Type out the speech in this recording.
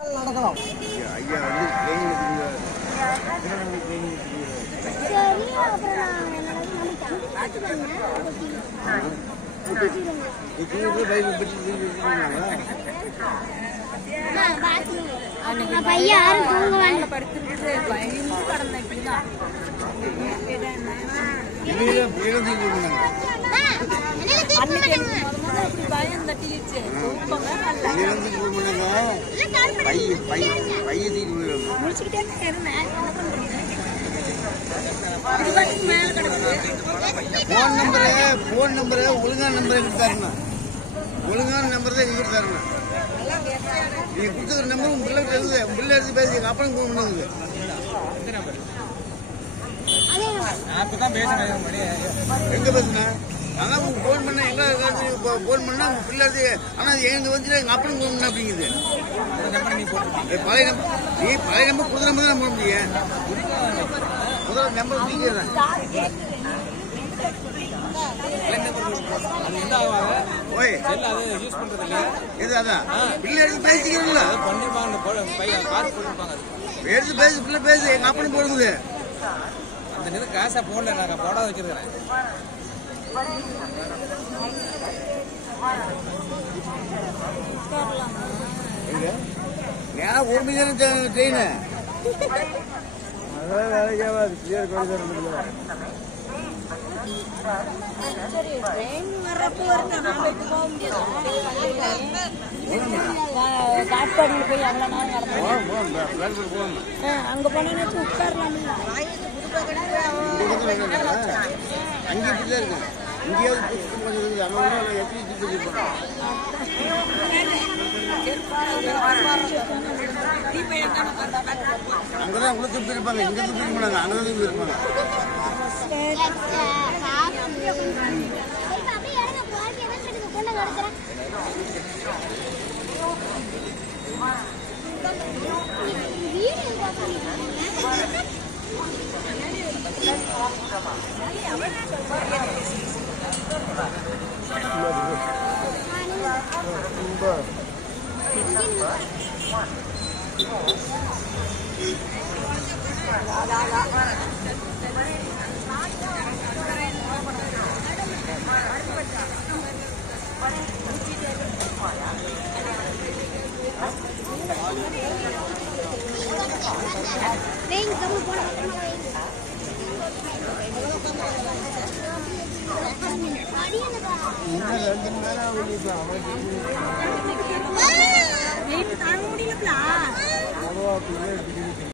நடக்கலாம். ஐயா வந்து போன் நம்பர் ஒழுங்கான நம்பர் தரணும். ஒழுங்கான நம்பர் தான் எங்கிட்ட தரணும். நீங்க கொடுத்துக்கிற நம்பர் உங்க பிள்ளை இருக்குது. உங்க பிள்ளை எடுத்து பேசி எங்க அப்பனுக்கு போன் பண்ணுங்க. எங்க பேசுனா அதான் உங்க போன் பண்ண எங்க போன் பண்ணா உங்க பிள்ளை எடுத்து ஆனா எங்க வந்து எங்க அப்பனுக்கு போன் பண்ண அப்படிங்குது. பழைய நம்பர் நீ பழைய நம்பர் புது நம்பர் தான் போட முடியும். முதல் நம்பர் நீங்க எடுத்து பேசி பிள்ளை பேசு எங்க அப்பனுக்கு போடுது. அந்த நேரம் காசா போடல நான் போடாத வச்சிருக்கிறேன். நேரம் 1 மணி நேரம் ட்ரெயின் அதான் வேலைக்கு ஆகாது. கிளியர் கொண்டு தர முடியல. காட்பாடியில் போய் அவ்வளோ நேரம் அங்கே போனோன்னா உட்காரலாம். அங்கே இப்படிதான் இருக்கு. இங்கேயாவது கொஞ்சம் அங்கே எப்படி அங்கதான் உள்ள துப்பி இருப்பாங்க. இங்க துப்பி இருக்க மாட்டாங்க. அங்கதான் துப்பி இருப்பாங்க. தாங்க முடியல.